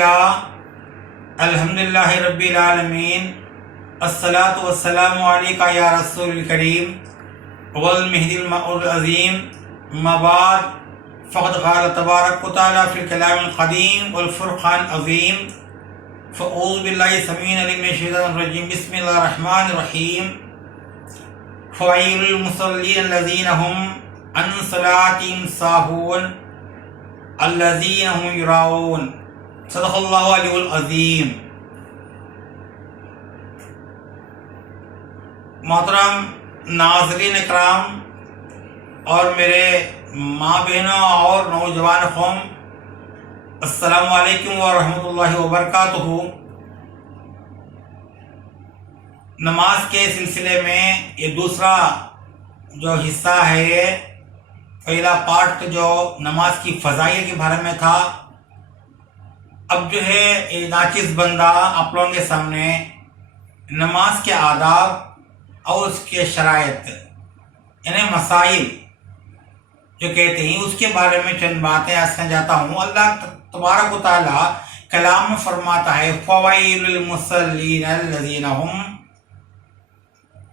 للہ الحمدللہ رب العالمین الصلاۃ والسلام علیکہ یا رسول الکریم والمہدی الموعود العظیم اما بعد فقد قال تبارک و تعالی فی الکلام القدیم والفرقان العظیم فاعوذ باللہ السمیع العلیم من الشیطان الرجیم بسم اللہ الرحمن الرحیم فویل للمصلین الذین هم عن صلاتهم ساہون الذین هم یراؤون صدق اللہ علیہ العظیم۔ محترم ناظرین اکرام اور میرے ماں بہنوں اور نوجوان قوم، السلام علیکم ورحمۃ اللہ وبرکاتہ۔ نماز کے سلسلے میں یہ دوسرا جو حصہ ہے، یہ پہلا پارٹ جو نماز کی فضائل کے بارے میں تھا، اب جو ہے یہ ناچز بندہ آپ لوگوں کے سامنے نماز کے آداب اور اس کے شرائط یعنی مسائل جو کہتے ہیں اس کے بارے میں چند باتیں عرض کرنا چاہتا ہوں۔ اللہ تبارک و تعالی کلام میں فرماتا ہے فویل للمصلین الذین هم،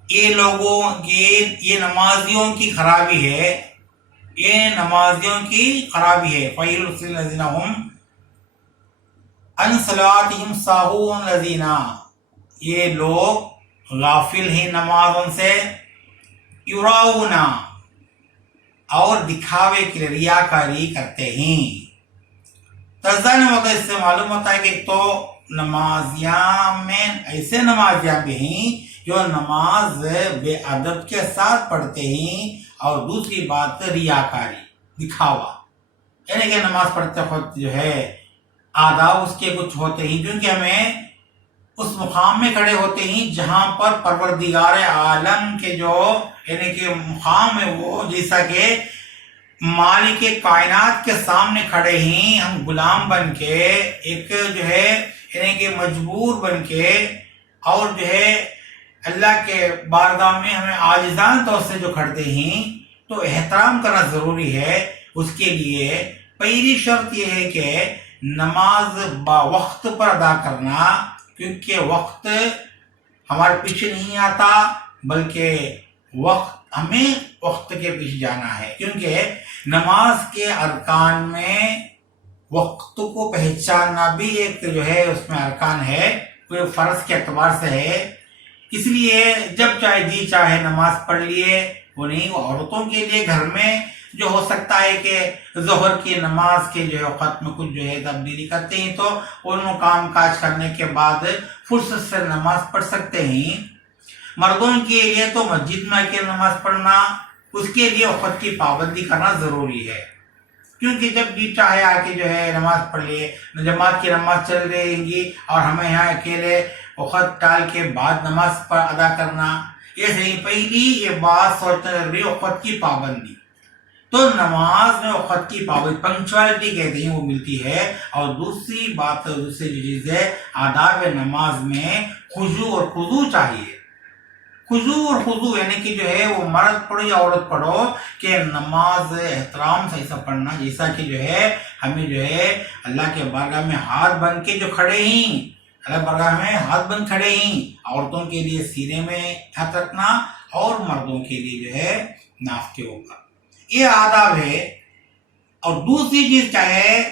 یہ لوگوں کی، یہ نمازیوں کی خرابی ہے، یہ نمازیوں کی خرابی ہے۔ فویل للمصلین الذین هم عن صلاتهم ساہون الذین، یہ لوگ غافل ہیں نمازوں سے، یراؤون اور دکھاوے کے لیے ریاکاری کرتے ہیں۔ تزن وقت اس سے معلوم ہوتا ہے کہ ایک تو نمازیاں میں ایسے نمازیاں بھی ہیں جو نماز بے ادب کے ساتھ پڑھتے ہیں، اور دوسری بات ریاکاری، دکھاوا، یعنی کہ نماز پڑھتے وقت جو ہے آداب اس کے کچھ ہوتے ہیں، کیونکہ ہمیں اس مقام میں کھڑے ہوتے ہیں جہاں پر پروردگار عالم کے جو یعنی کہ مقام ہے، وہ جیسا کہ مالک کائنات کے سامنے کھڑے ہیں، ہم غلام بن کے، ایک جو ہے یعنی کہ مجبور بن کے، اور جو ہے اللہ کے بارگاہ میں ہمیں عاجزانہ طور سے جو کھڑتے ہیں، تو احترام کرنا ضروری ہے۔ اس کے لیے پہلی شرط یہ ہے کہ نماز با وقت پر ادا کرنا، کیونکہ وقت ہمارے پیچھے نہیں آتا، بلکہ وقت ہمیں وقت کے پیچھے جانا ہے، کیونکہ نماز کے ارکان میں وقت کو پہچاننا بھی ایک جو ہے اس میں ارکان ہے، کوئی فرض کے اعتبار سے ہے۔ اس لیے جب چاہے جی چاہے نماز پڑھ لیے، وہ نہیں، وہ عورتوں کے لیے گھر میں جو ہو سکتا ہے کہ ظہر کی نماز کے جو ہے وقت میں کچھ جو ہے تبدیلی کرتے ہیں، تو انہوں کام کاج کرنے کے بعد فرصت سے نماز پڑھ سکتے ہیں۔ مردوں کے لیے تو مسجد میں آ کے نماز پڑھنا، اس کے لیے وقت کی پابندی کرنا ضروری ہے، کیونکہ جب بھی چاہے آ کے جو ہے نماز پڑھ لیے، جماعت کی نماز چل رہی گی اور ہمیں یہاں اکیلے وقت ٹال کے بعد نماز پر ادا کرنا، یہ صحیح۔ پہلی یہ بات سوچنا ضروری، وقت کی پابندی۔ تو نماز میں وقت کی پابندی، پنکچوالٹی کہتے ہیں، وہ ملتی ہے۔ اور دوسری بات، دوسری جو چیز ہے، آداب نماز میں خضوع اور خضوع چاہیے۔ خضوع اور خضوع یعنی کہ جو ہے وہ مرد پڑھو یا عورت پڑھو، کہ نماز احترام سے ایسا پڑھنا جیسا کہ جو ہے ہمیں جو ہے اللہ کے بارگاہ میں ہاتھ بن کے جو کھڑے ہیں، اللہ بارگاہ میں ہاتھ بند کھڑے ہیں، عورتوں کے لیے سینے میں ہاتھ رکھنا اور مردوں کے لیے جو ہے ناف کے اوپر، یہ آداب ہے۔ اور دوسری چیز کیا ہے،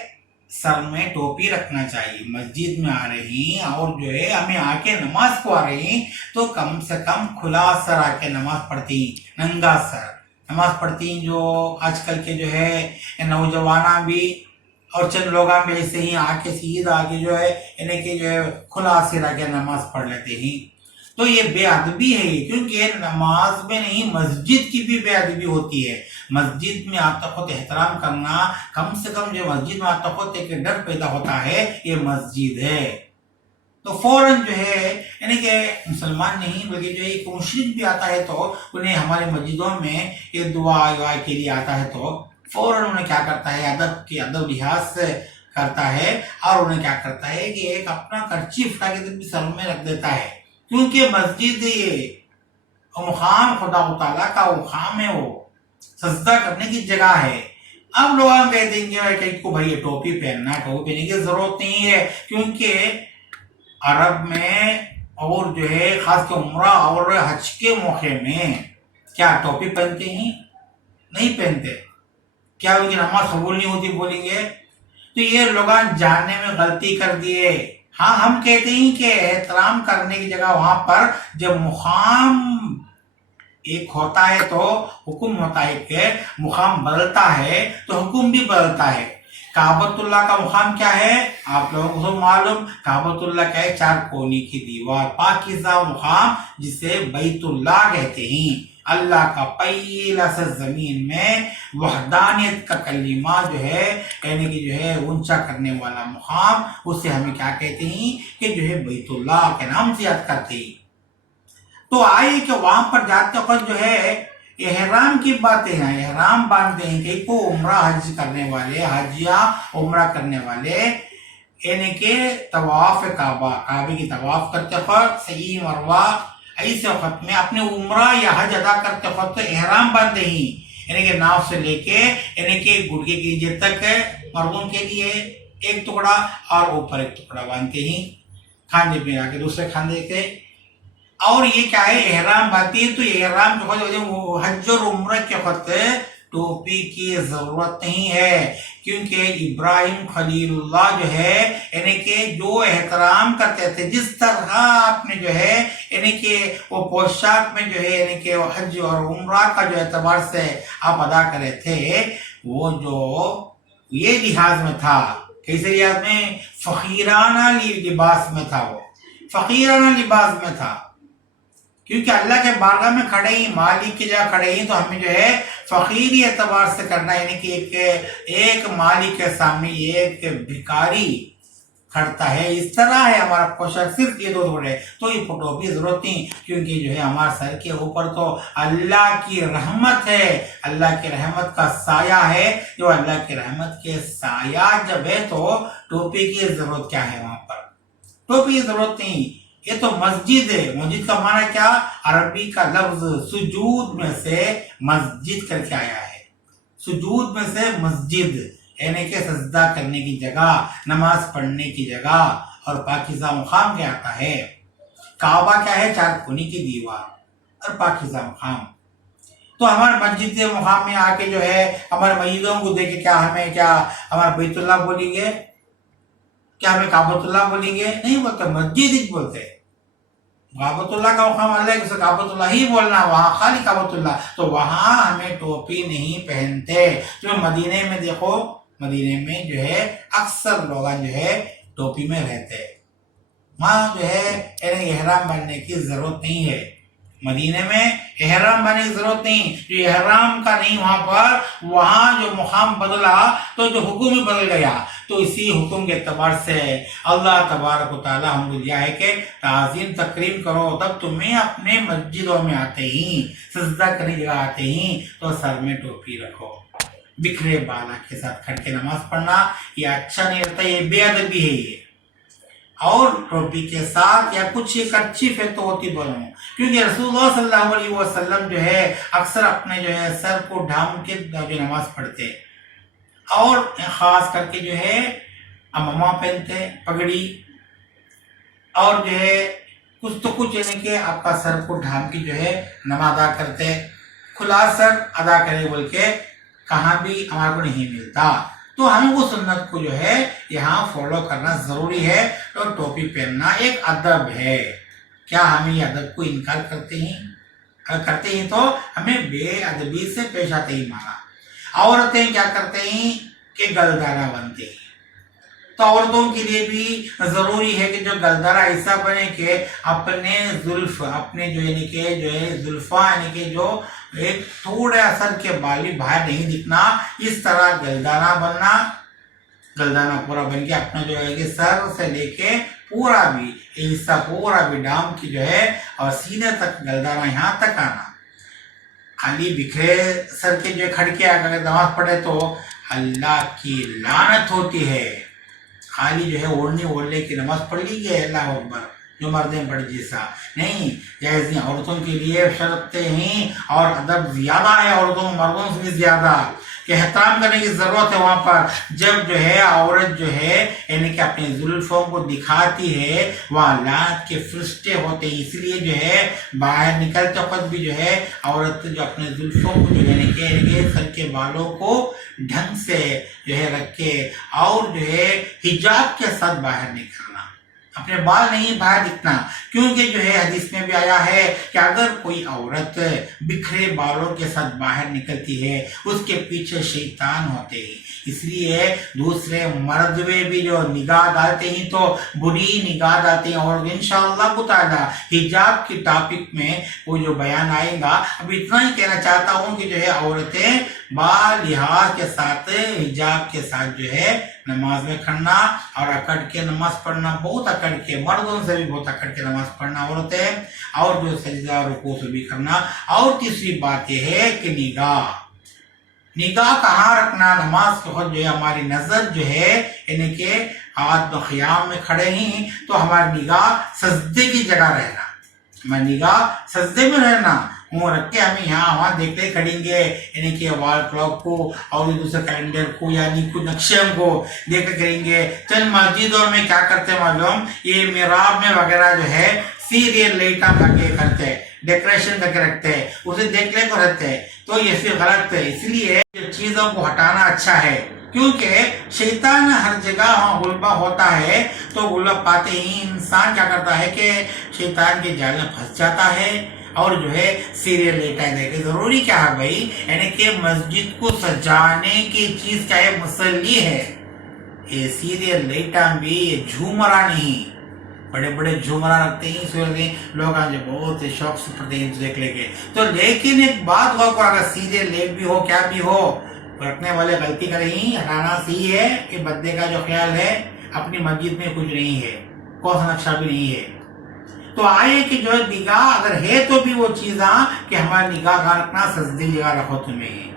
سر میں ٹوپی رکھنا چاہیے۔ مسجد میں آ رہے ہیں اور جو ہے ہمیں آ کے نماز کو آ رہے ہیں، تو کم سے کم کھلا سر آ کے نماز پڑھتی ہیں، ننگا سر نماز پڑھتی ہیں۔ جو آج کل کے جو ہے نوجوانہ بھی اور چند لوگ بھی ایسے ہی آ کے سیدھا آگے جو ہے یعنی کہ جو ہے کھلا سر آ کے نماز پڑھ لیتے ہیں، تو یہ بے ادبی ہے یہ، کیونکہ نماز میں نہیں، مسجد کی بھی بے ادبی ہوتی ہے۔ مسجد میں آتا خود احترام کرنا، کم سے کم جو مسجد میں آتا خود ایک ڈر پیدا ہوتا ہے، یہ مسجد ہے، تو فوراً جو ہے یعنی کہ مسلمان نہیں بلکہ جو ایک مشرک بھی آتا ہے تو انہیں ہمارے مسجدوں میں یہ دعا کے لیے آتا ہے، تو فوراً انہیں کیا کرتا ہے، ادب لحاظ سے کرتا ہے، اور انہیں کیا کرتا ہے کہ ایک اپنا کرچی اٹھا کے سر میں رکھ دیتا ہے، کیونکہ مسجد یہ مقام خدا تعالیٰ کا مقام ہے، وہ سجدہ کرنے کی جگہ ہے۔ اب لوگ ہم کہتے ہیں کہ کو بھائی ٹوپی پہننا، ٹوپی پہننے کی ضرورت نہیں ہے، کیونکہ عرب میں اور جو ہے خاص کر عمرہ اور حج کے موقع میں کیا ٹوپی پہنتے ہیں؟ نہیں پہنتے۔ کیا ان کی نماز قبول نہیں ہوتی بولیں گے؟ تو یہ لوگ جاننے میں غلطی کر دیے۔ ہاں ہم کہتے ہیں کہ احترام کرنے کی جگہ وہاں پر جب مقام ایک ہوتا ہے تو حکم ہوتا ہے، کہ مقام بدلتا ہے تو حکم بھی بدلتا ہے۔ کعبۃ اللہ کا مقام کیا ہے آپ لوگوں کو معلوم، کعبۃ اللہ کیا ہے؟ 4 کونے کی دیوار، پاکیزہ مقام جسے بیت اللہ کہتے ہیں۔ اللہ کا پہلا سا زمین میں وحدانیت کا کلمہ جو ہے یعنی کہ جو ہے اونچا کرنے والا مقام، اسے ہمیں کیا کہتے ہیں کہ جو ہے بیت اللہ کے نام سے یاد کرتے ہیں۔ تو آئیے کہ وہاں پر جاتے وقت جو ہے احرام کی باتیں ہیں، احرام باندھتے ہیں کہ کو عمرہ حج کرنے والے، حج یا عمرہ کرنے والے یعنی کہ طواف کعبے کی طواف کرتے وقت صحیح مروہ ایسے وقت میں اپنے عمرہ یا حج ادا کرتے وقت احرام باندھتے ہیں، یعنی کہ ناف سے لے کے یعنی کہ گھٹنے کی نیچے تک مردوں کے لیے ایک ٹکڑا اور اوپر ایک ٹکڑا باندھتے ہیں، کھاندے پہ آ کے دوسرے کھاندے کے۔ اور یہ کیا ہے احرام باندھتی ہے، تو احرام جو ہے حج اور عمرہ کے وقت ٹوپی کی ضرورت نہیں ہے، کیونکہ ابراہیم خلیل اللہ جو ہے یعنی کہ جو احترام کرتے تھے، جس طرح آپ نے جو ہے یعنی کہ وہ پوشاک میں جو ہے یعنی کہ حج اور عمرہ کا جو اعتبار سے آپ ادا کرے تھے، وہ جو یہ لحاظ میں تھا، کیسے لحاظ میں؟ فقیرانہ لباس میں تھا، وہ فقیرانہ لباس میں تھا، کیونکہ اللہ کے بارگاہ میں کھڑے ہی، مالک کی جگہ کھڑے ہی، تو ہمیں جو ہے فقیری اعتبار سے کرنا، یعنی کہ ایک مالک کے سامنے ایک بھکاری کھڑتا ہے، اس طرح ہے ہمارا پوشاک، صرف یہ 2 ٹکڑے، تو یہ ٹوپی ضرورت نہیں، کیونکہ جو ہے ہمارے سر کے اوپر تو اللہ کی رحمت ہے، اللہ کی رحمت کا سایہ ہے، جو اللہ کی رحمت کے سایہ جب ہے تو ٹوپی کی ضرورت کیا ہے؟ وہاں پر ٹوپی کی ضرورت نہیں۔ یہ تو مسجد ہے، مسجد کا معنی کیا؟ عربی کا لفظ سجود میں سے مسجد کر کے آیا ہے، سجود میں سے مسجد یعنی کہ سجدہ کرنے کی جگہ، نماز پڑھنے کی جگہ، اور پاکیزہ مقام کیا آتا ہے؟ کعبہ کیا ہے؟ 4 کونے کی دیوار اور پاکیزہ مقام۔ تو ہمارے مسجد کے مقام میں آ کے جو ہے ہمارے مسجدوں کو دیکھ کے کیا ہمیں کیا ہمارا بیت اللہ بولیں گے؟ کیا ہمیں کعبۃ اللہ بولیں گے؟ نہیں بولتے، مسجد ہی بولتے۔ کعبۃ اللہ کا مقام اللہ ہے، کعبۃ اللہ ہی بولنا، وہاں خالی کعبۃ اللہ، تو وہاں ہمیں ٹوپی نہیں پہنتے۔ جو مدینے میں دیکھو، مدینے میں جو ہے اکثر لوگ جو ہے ٹوپی میں رہتے، وہاں جو ہے احرام باندھنے کی ضرورت نہیں ہے، مدینے میں احرام باندھنے کی ضرورت نہیں، جو احرام کا نہیں وہاں پر، وہاں جو مقام بدلا تو جو حکم ہی بدل گیا، تو اسی حکم کے اعتبار سے اللہ تبارک و تعالیٰ ہم کو دیا ہے کہ تعظیم تکریم کرو، تب تمہیں اپنے مسجدوں میں آتے ہی، سجدہ کرنے جگہ آتے ہی تو سر میں ٹوپی رکھو، بکھرے بالا کے ساتھ کھڑ کے نماز پڑھنا یہ اچھا نہیں لگتا، یہ بے ادبی ہے یہ۔ اور ٹوپی کے ساتھ یا کچھ ایک اچھی فیت ہوتی بولوں، کیونکہ رسول اللہ صلی اللہ علیہ وسلم جو ہے اکثر اپنے جو ہے سر کو ڈھانپ کے جو نماز پڑھتے، اور خاص کر کے جو ہے امامہ پہنتے، پگڑی، اور جو ہے کچھ تو کچھ یعنی کہ آپ کا سر کو ڈھانپ کے جو ہے نماز ادا کرتے، کھلا سر ادا کرے بول کے کہاں بھی ہمارے کو نہیں ملتا، تو ہم وہ سنت کو جو ہے یہاں فالو کرنا ضروری ہے، اور ٹوپی پہننا ایک ادب ہے۔ کیا ہم یہ ادب کو انکار کرتے ہیں؟ اگر کرتے ہیں تو ہمیں بے ادبی سے پیش آتے ہی مانا۔ عورتیں کیا کرتے ہیں کہ گلدانہ بنتے ہیں، تو عورتوں کے لیے بھی ضروری ہے کہ جو گلدانہ ایسا بنے کہ اپنے زلف، اپنے جو یعنی کہ جو ہے زلفاں یعنی کہ جو ایک تھوڑے سر کے بالی باہر نہیں دکھنا، اس طرح گلدانہ بننا، گلدانہ پورا بن کے اپنا جو ہے کہ سر سے لے کے پورا بھی حصہ پورا بھی ڈام کی جو ہے اور سینے تک گلدانہ یہاں تک آنا۔ خالی بکھرے سر کے جو کھڑکے اگر نماز پڑھے تو اللہ کی لعنت ہوتی ہے۔ خالی جو ہے اوڑھنے اوڑھنے کی نماز پڑھ لیجیے، اللہ اکبر، جو مردیں پڑھ جیسا نہیں، جیسے عورتوں کے لیے شرطیں ہیں اور ادب زیادہ ہے، عورتوں مردوں سے بھی زیادہ، کہ احترام کرنے کی ضرورت ہے وہاں پر. جب جو ہے عورت جو ہے یعنی کہ اپنے زلفوں کو دکھاتی ہے وہاں لعنت کے فرشتے ہوتے ہیں. اس لیے جو ہے باہر نکلتے وقت بھی جو ہے عورت جو اپنے زلفوں کو جو ہے سر کے بالوں کو ڈھنگ سے جو ہے رکھے اور جو ہے حجاب کے ساتھ باہر نکلنا، اپنے بال نہیں باہر دکھنا. کیونکہ جو ہے حدیث میں بھی آیا ہے کہ اگر کوئی عورت بکھرے بالوں کے ساتھ باہر نکلتی ہے اس کے پیچھے شیطان ہوتے ہیں. اس لیے دوسرے مرد میں بھی جو نگاہ ڈالتے ہیں تو بری نگاہ ڈالتے ہیں. اور انشاءاللہ تعالی حجاب کی ٹاپک میں وہ جو بیان آئے گا. اب اتنا ہی کہنا چاہتا ہوں کہ جو ہے عورتیں با لحاظ کے ساتھ حجاب کے ساتھ جو ہے نماز میں کھڑنا اور اکڑ کے نماز پڑھنا، بہت اکڑ کے، مردوں سے بھی بہت اکڑ کے نماز پڑھنا عورتیں، اور جو سجدہ رکوع سے بھی کرنا. اور تیسری بات یہ ہے کہ نگاہ کہاں رکھنا. نماز کے وقت جو ہے ہماری نظر جو ہے یعنی کہ ہاتھ قیام میں کھڑے ہیں تو ہماری نگاہ سجدے کی جگہ رہنا، ہماری نگاہ سجدے میں رہنا. وہ رکھ کے ہمیں یہاں وہاں دیکھتے کھڑیں گے یعنی کہ وال کلاک کو اور دوسرے کیلنڈر کو یعنی کچھ نقشے کو دیکھ کے کریں گے. چند مسجدوں میں کیا کرتے معلوم، یہ محراب میں وغیرہ جو ہے سیریل لائٹاں لگے کرتے، ڈیکوریشن کر کے رکھتے ہیں، اسے دیکھنے کو رہتے ہیں. تو یہ پھر غلط ہے. اس لیے چیزوں کو ہٹانا اچھا ہے، کیونکہ شیطان ہر جگہ وہاں غلبہ ہوتا ہے. تو غلبہ پاتے ہی انسان کیا کرتا ہے کہ شیطان کے جال میں پھنس جاتا ہے اور جو ہے سیریل لیٹا دیکھے. ضروری کیا ہے بھائی، یعنی کہ مسجد کو سجانے کی چیز کیا ہے، مسلی ہے. یہ سیریل لیٹا بھی یہ جھومرا نہیں، بڑے بڑے جھومرا رکھتے ہیں، اس وجہ لوگ آج بہت شوق سے پڑھتے ہیں دیکھ لے کے. تو لیکن ایک بات غور کرو، اگر سیریل لیٹ بھی ہو کیا بھی ہو، رکھنے والے غلطی کر رہی ہیں، ہٹانا صحیح ہے. کہ بدے کا جو خیال ہے اپنی مسجد میں کچھ نہیں ہے، کوئی نقشہ بھی نہیں ہے. تو آئے کہ جو نگاہ اگر ہے تو بھی وہ چیزاں کہ ہماری نگاہ کہاں رکھنا، سجدے جگہ رکھو، تمہیں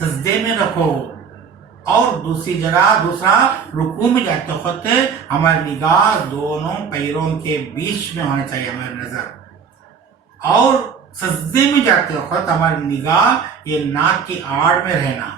سجدے میں رکھو. اور دوسری جگہ دوسرا رکوع میں جاتے وقت ہماری نگاہ دونوں پیروں کے بیچ میں ہونا چاہیے ہماری نظر. اور سجدے میں جاتے وقت ہماری نگاہ یہ ناک کی آڑ میں رہنا.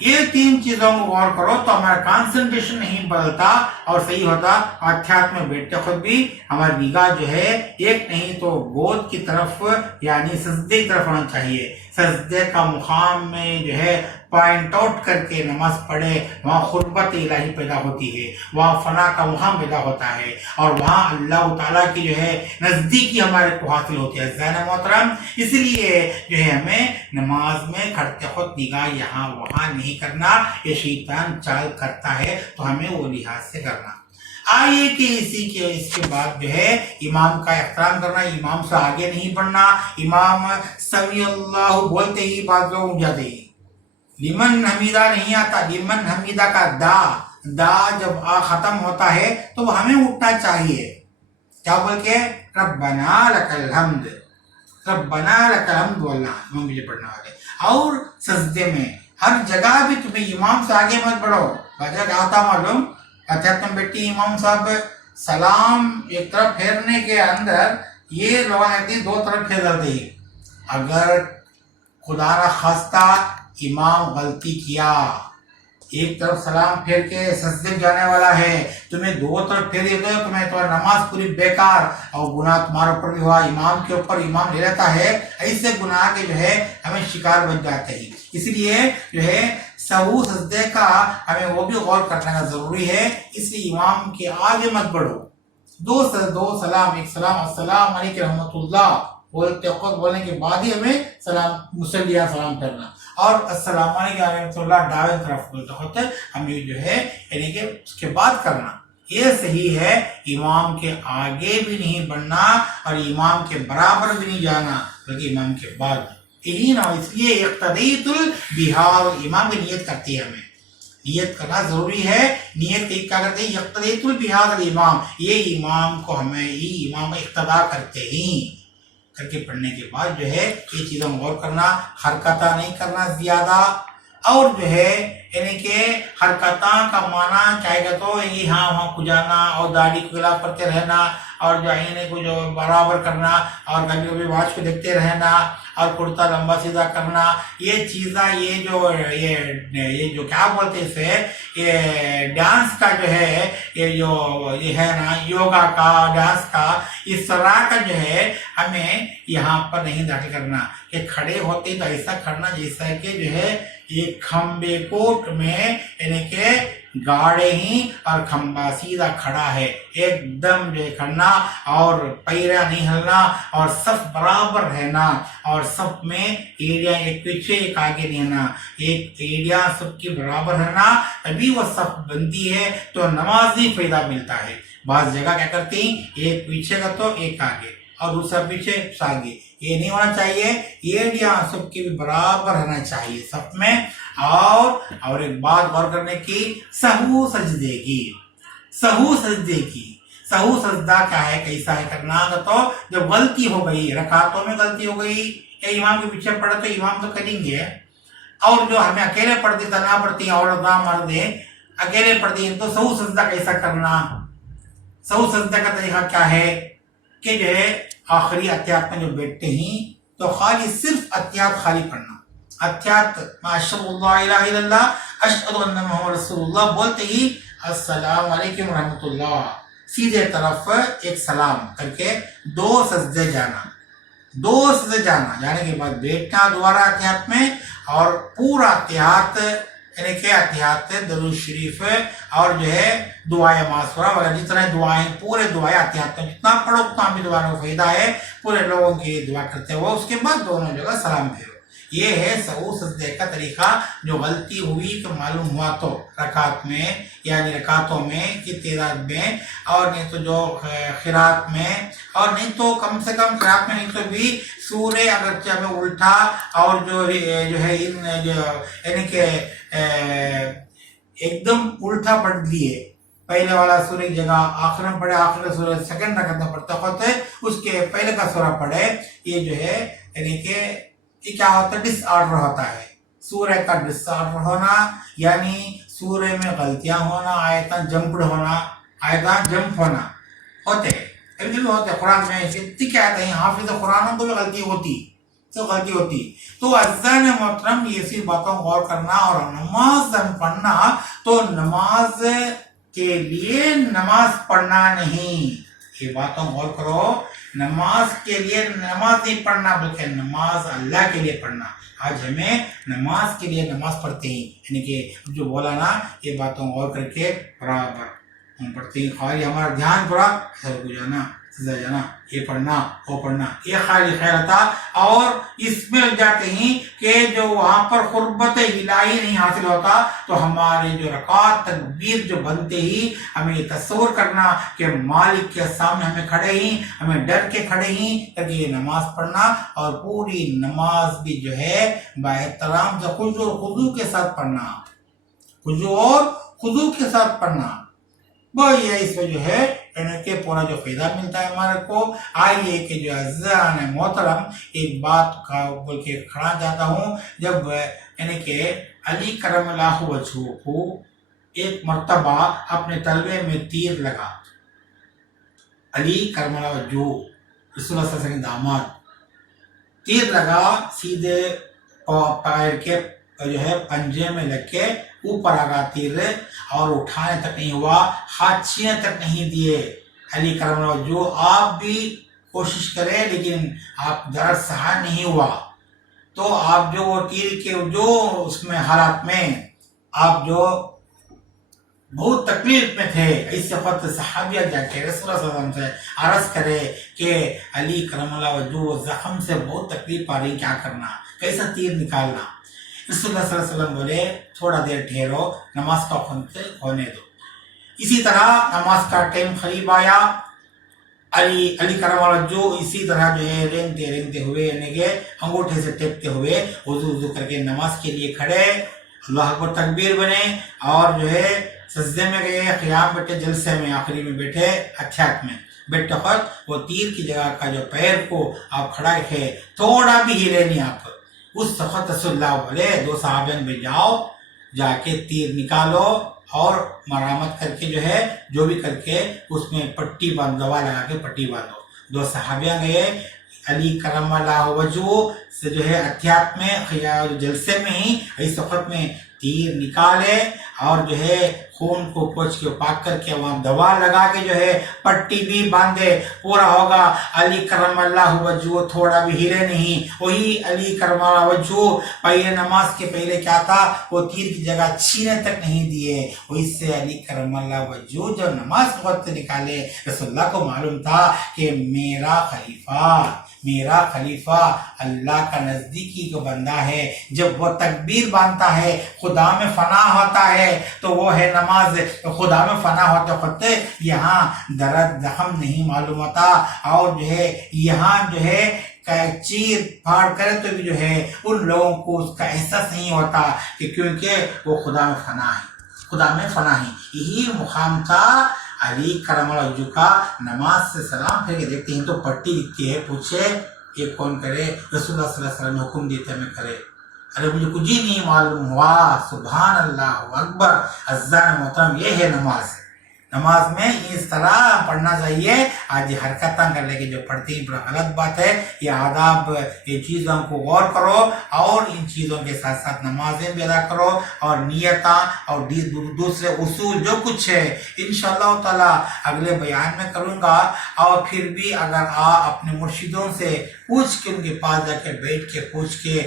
یہ تین چیزوں کو غور کرو تو ہمارا کانسنٹریشن نہیں بدلتا اور صحیح ہوتا. اتحیات میں بیٹھتے وقت بھی ہماری نگاہ جو ہے ایک نہیں تو گود کی طرف یعنی سجدے کی طرف ہونا چاہیے. سجدے کا مقام میں جو ہے پوائنٹ آؤٹ کر کے نماز پڑھے، وہاں خطبت الہی پیدا ہوتی ہے، وہاں فنا کا مقام پیدا ہوتا ہے اور وہاں اللہ تعالیٰ کی جو ہے نزدیکی ہمارے کو حاصل ہوتی ہے. زین محترم، اس لیے جو ہے ہمیں نماز میں کھڑتے وقت نگاہ یہاں وہاں نہیں کرنا. یہ شیطان چال کرتا ہے تو ہمیں وہ لحاظ سے کرنا. آئیے کہ اس کے بعد جو ہے امام کا احترام کرنا، امام سے آگے نہیں بڑھنا. امام سمیع اللہ بولتے ہی بعض لوگ اٹھ جاتے ہیں. لمن حمیدہ نہیں آتا، لمن حمیدہ کا دا جب ختم ہوتا ہے تو وہ ہمیں اٹھنا چاہیے. کیا بول کے، ربنا لک الحمد، ربنا لک الحمد بولنا امام مجھے پڑھنے والے. اور سجدے میں ہر جگہ بھی تمہیں امام سے آگے مت بڑھو. وجہ کیا ہوتا معلوم، اتحیات میں بیٹھی امام صاحب سلام ایک طرف پھیرنے کے اندر یہ روایتی دو طرف پھیر دیتے ہیں. اگر خدا نہ خواستہ امام غلطی کیا، ایک طرف سلام پھیر کے سجدے جانے والا ہے، تمہیں دو طرف پھیر دیتے ہو، تمہیں تمہاری نماز پوری بیکار اور گناہ تمہارے اوپر بھی ہوا، امام کے اوپر امام لے لیتا ہے. ایسے گناہ کے جو ہے ہمیں شکار بن جاتے ہیں. اس لیے جو ہے سہو سجدے کا ہمیں وہ بھی غور کرنے کا ضروری ہے. اس لیے امام کے آگے مت بڑھو. دو سلام، ایک سلام السلام علیکم رحمۃ اللہ بولتے وقت بولنے کے بعد ہی ہمیں سلام مسلیہ سلام کرنا، اور السلام علیکم رحمۃ اللہ داویں طرف بولتے وقت ہمیں جو ہے یعنی کہ اس کے بعد کرنا. یہ صحیح ہے. امام کے آگے بھی نہیں بڑھنا اور امام کے برابر بھی نہیں جانا بلکہ امام کے بعد. یہی نہ، اس لیے اقتدیت البہار، امام کی نیت کرتی ہے، ہمیں نیت کرنا ضروری ہے. نیت کیا کرتے ہیں، اقتدیت البہار الامام، یہ امام کو ہمیں یہ امام اقتدا کرتے ہیں کر کے پڑھنے کے بعد جو ہے یہ چیزوں غور کرنا، حرکتہ نہیں کرنا زیادہ، اور جو ہے یعنی کہ حرکتاں کا معنی چاہے گا تو یہاں وہاں کھجانا اور داڑھی کو خلاف کرتے رہنا اور جو آئینے کو جو برابر کرنا اور کبھی کبھی واچ کو دیکھتے رہنا اور کرتا لمبا سیدھا کرنا، یہ چیزاں یہ جو کیا بولتے اسے، یہ ڈانس کا جو ہے، یہ ہے نا یوگا کا ڈانس کا، اس طرح کا جو ہے ہمیں یہاں پر نہیں داخل کرنا۔ کہ کھڑے ہوتے تو ایسا کھڑنا جیسا کہ جو ہے یہ کھمبے کوٹ میں، یعنی کہ گاڑے ہی اور کھمبا سیدھا کھڑا ہے، ایک دم جو کھڑنا اور پیرا نہیں ہلنا اور صف برابر رہنا اور صف میں ایڑیاں ایک پیچھے ایک آگے نہیں رہنا، ایک ایڑیاں سب کی برابر رہنا، ابھی وہ صف بنتی ہے تو نمازی فائدہ ملتا ہے۔ بعض جگہ کیا کرتی ہیں، ایک پیچھے کا تو ایک آگے اور دوسرا پیچھے آگے، یہ نہیں ہونا چاہیے، ایڑیاں سب کی بھی برابر رہنا چاہیے صف میں۔ اور ایک بات غور کرنے کی، سہو سجدے کی، سہو سجدے کی، سہو سجدہ کیا ہے، کیسا ہے کرنا، تو جب غلطی ہو گئی، رکعتوں میں غلطی ہو گئی یا امام کے پیچھے پڑھا تو امام تو کریں گے، اور جو ہمیں اکیلے پڑھتی نہ پڑھتی عورت نہ مرد اکیلے پڑھتی ہیں تو سہو سجدہ کیسا کرنا۔ سہو سجدہ کا طریقہ کیا ہے کہ جو ہے آخری اتحیات میں جو بیٹھتے ہیں تو خالی صرف اتحیات خالی پڑھنا، اتحیات اشہد اللہ الہ الا اللہ اشہد ان محمد رسول اللہ بولتے ہی السلام علیکم ورحمۃ اللہ، سیدھے طرف ایک سلام کر کے دو سجدے جانا، جانے کے بعد بیٹھنا دوبارہ اتحیات میں، اور پورا اتحیات یعنی کہ اتحیات درود شریف اور جو ہے دعائیں معصورہ وغیرہ جتنے دعائیں پورے دعائیں اتحیات میں جتنا پڑھو اتنا بھی دعا کو فائدہ ہے، پورے لوگوں کی دعا کرتے ہوئے اس کے بعد دونوں جگہ سلام پھیرو۔ یہ ہے سہو سجدے کا طریقہ، جو غلطی ہوئی کہ معلوم ہوا تو رکعت میں یعنی رکعتوں میں کی تعداد میں، اور نہیں تو جو قرات میں، اور نہیں تو کم سے کم قرات میں نہیں تو بھی سورے اگرچہ ہمیں الٹا اور جو ہے یعنی کہ ایک دم الٹا پڑھ لیے، پہلے والا سورہ کی جگہ آخر میں پڑھے، آخر کا سورہ سیکنڈ رکعت میں پڑھتا ہوتا ہے اس کے پہلے کا سورہ پڑھے، یہ جو ہے یعنی کہ یہ کیا ہوتا ہے، ڈس آرڈر ہوتا ہے، سورہ کا ڈس آرڈر ہونا یعنی سورہ میں غلطیاں ہونا، آیتاں جمپڈ ہونا، آیتاں جمپ ہونا ہوتے ہیں، کبھی کبھی ہوتے ہیں قرآن میں اتنی کیا آتے ہیں، حافظ قرآن کو بھی غلطی ہوتی، تو عزیزان محترم یہ سی باتوں غور کرنا، اور نماز پڑھنا تو نماز کے لیے نماز پڑھنا نہیں، یہ باتوں غور کرو، نماز کے لیے نماز نہیں پڑھنا بلکہ نماز اللہ کے لیے پڑھنا۔ آج ہمیں نماز کے لیے نماز پڑھتے ہیں، یعنی کہ جو بولا نا یہ باتوں غور کر کے برابر ہم پڑھتے ہیں، خالی ہمارا دھیان پورا سر کو جانا سزا جانا، یہ پڑھنا وہ پڑھنا، یہ خالی خیر تھا، اور اس میں لگ جاتے ہیں کہ جو وہاں پر قربت الہی نہیں حاصل ہوتا، تو ہمارے جو رکعت تکبیر جو بنتے ہی ہمیں یہ تصور کرنا کہ مالک کے سامنے ہمیں کھڑے ہی، ہمیں ڈر کے کھڑے ہی تاکہ یہ نماز پڑھنا، اور پوری نماز بھی جو ہے با احترام سے خضوع اور خضوع کے ساتھ پڑھنا، خضوع اور خضوع کے ساتھ پڑھنا، وہ یہ اس میں جو ہے یعنی کہ پورا جو فائدہ ملتا ہے ہمارے کو۔ آئیے کہ جو عزیزان محترم ایک بات کا بول کے کھڑا جاتا ہوں، جب یعنی کہ علی کرم اللہ وجہہ کو ایک مرتبہ اپنے تلوے میں تیر لگا، علی کرم اللہ وجہہ رسول اللہ صلی اللہ علیہ وسلم کے داماد، تیر لگا سیدھے پیر کے جو ہے پنجے میں لگ کے اوپر آگا تیر، اور اٹھانے تک نہیں ہوا، ہاتھ چھینے تک نہیں دیے علی کرم اللہ جو آپ بھی کوشش کریں لیکن آپ درد سہا نہیں ہوا، تو آپ جو وہ تیر کے جو اس میں حالات میں آپ جو بہت تکلیف میں تھے، اس وقت صحابیہ جا کے رسول اللہ صلی اللہ علیہ وسلم سے عرض کرے کہ علی کرم اللہ وجہہ زخم سے بہت تکلیف آ رہی، کیا کرنا، کیسا تیر نکالنا؟ رسول اللہ صلی اللہ علیہ وسلم بولے تھوڑا دیر ٹھہرو، نماز کا وقت ہونے دو۔ اسی طرح نماز کا ٹائم قریب آیا، علی کرم اللہ وجہہ اسی طرح جو ہے رینگتے ہوئے یعنی کہ انگوٹھے سے ٹیپتے ہوئے وضو کر کے نماز کے لیے کھڑے، اللہ اکبر تکبیر بنے، اور جو ہے سجدے میں گئے، قیام بیٹھے، جلسے میں آخری میں بیٹھے، اتحیات میں بیٹھتے وقت وہ تیر کی جگہ کا جو پیر کو آپ کھڑا رکھے، تھوڑا بھی ہلے نہیں آپ، اس وقت رسول اللہ بولے دو صحابین بھی جاؤ جا کے تیر نکالو اور مرامت کر کے جو ہے جو بھی کر کے اس میں پٹی باندھ، دوا لگا کے پٹی باندھو۔ دو صحابیاں گئے، علی کرم اللہ وجہ سے جو ہے احتیاط میں جلسے میں ہی اس وقت میں تیر نکالے اور جو ہے خون کو پوچھ کے پاک کر کے وہاں دوا لگا کے جو ہے پٹی بھی باندھے، پورا ہوگا۔ علی کرم اللہ وجہ تھوڑا بھی ہلے نہیں۔ وہی علی کرم اللہ وجہ پہلے نماز کے پہلے کیا تھا، وہ تیر کی جگہ چھینے تک نہیں دیے۔ وہی سے علی کرم اللہ وجہ جب نماز کے وقت نکالے، رسول اللہ کو معلوم تھا کہ میرا خلیفہ اللہ کا نزدیکی کا بندہ ہے۔ جب وہ تکبیر باندھتا ہے، خدا میں فنا ہوتا ہے، تو وہ ہے نماز۔ خدا میں فنا ہوتے وقت یہاں درد زخم نہیں معلوم ہوتا، اور جو ہے یہاں جو ہے چیر پھاڑ کرے تو بھی جو ہے ان لوگوں کو اس کا احساس نہیں ہوتا، کہ کیونکہ وہ خدا میں فنا ہے۔ یہی مقام تھا علی کرم اللہ وجہ کا۔ نماز سے سلام پھر کے دیکھتے ہیں تو پٹی دکھتی ہے، پوچھے یہ کون کرے؟ رسول اللہ صلی اللہ علیہ وسلم نے حکم دیتے میں کرے۔ ارے مجھے کچھ ہی نہیں معلوم ہوا۔ سبحان اللہ اکبر۔ عزیزان محترم، یہ ہے نماز۔ نماز میں اس طرح پڑھنا چاہیے۔ آج یہ حرکتیں کر لے کے جو پڑھتے ہیں بڑا غلط بات ہے۔ یہ آداب، یہ چیزوں کو غور کرو، اور ان چیزوں کے ساتھ ساتھ نمازیں بھی ادا کرو، اور نیتاں اور دوسرے اصول جو کچھ ہے انشاءاللہ تعالی اگلے بیان میں کروں گا۔ اور پھر بھی اگر آپ اپنے مرشدوں سے پوچھ کے، ان کے پاس جا کے بیٹھ کے پوچھ کے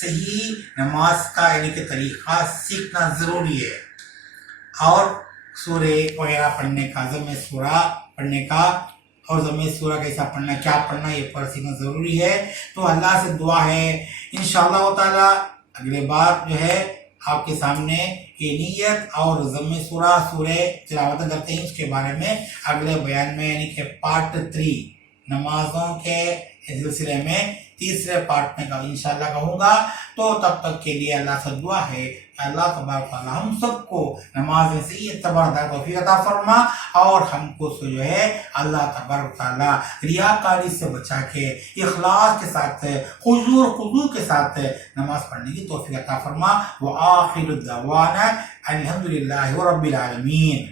صحیح نماز کا یعنی کہ طریقہ سیکھنا ضروری ہے، اور سورہ وغیرہ پڑھنے کا، ضم سورہ پڑھنے کا، اور ضم سورہ کیسا پڑھنا، کیا پڑھنا، یہ پر سیکھنا ضروری ہے۔ تو اللہ سے دعا ہے انشاءاللہ تعالی اگلے بار جو ہے آپ کے سامنے یہ نیت اور ضم سورہ تلاوت کرتے ہیں، اس کے بارے میں اگلے بیان میں یعنی کہ پارٹ 3 نمازوں کے سلسلے میں تیسرے پارٹ میں انشاءاللہ کہوں گا۔ تو تب تک کے لیے اللہ سے دعا ہے کہ اللہ تبارک تعالیٰ ہم سب کو نماز میں سے اتباع توفیق عطا فرما، اور ہم کو جو ہے اللہ تبارک تعالیٰ ریاکاری سے بچا کے اخلاص کے ساتھ خضوع کے ساتھ نماز پڑھنے کی توفیق عطا فرما۔ وآخر الدعوانا الحمدللہ رب العالمین۔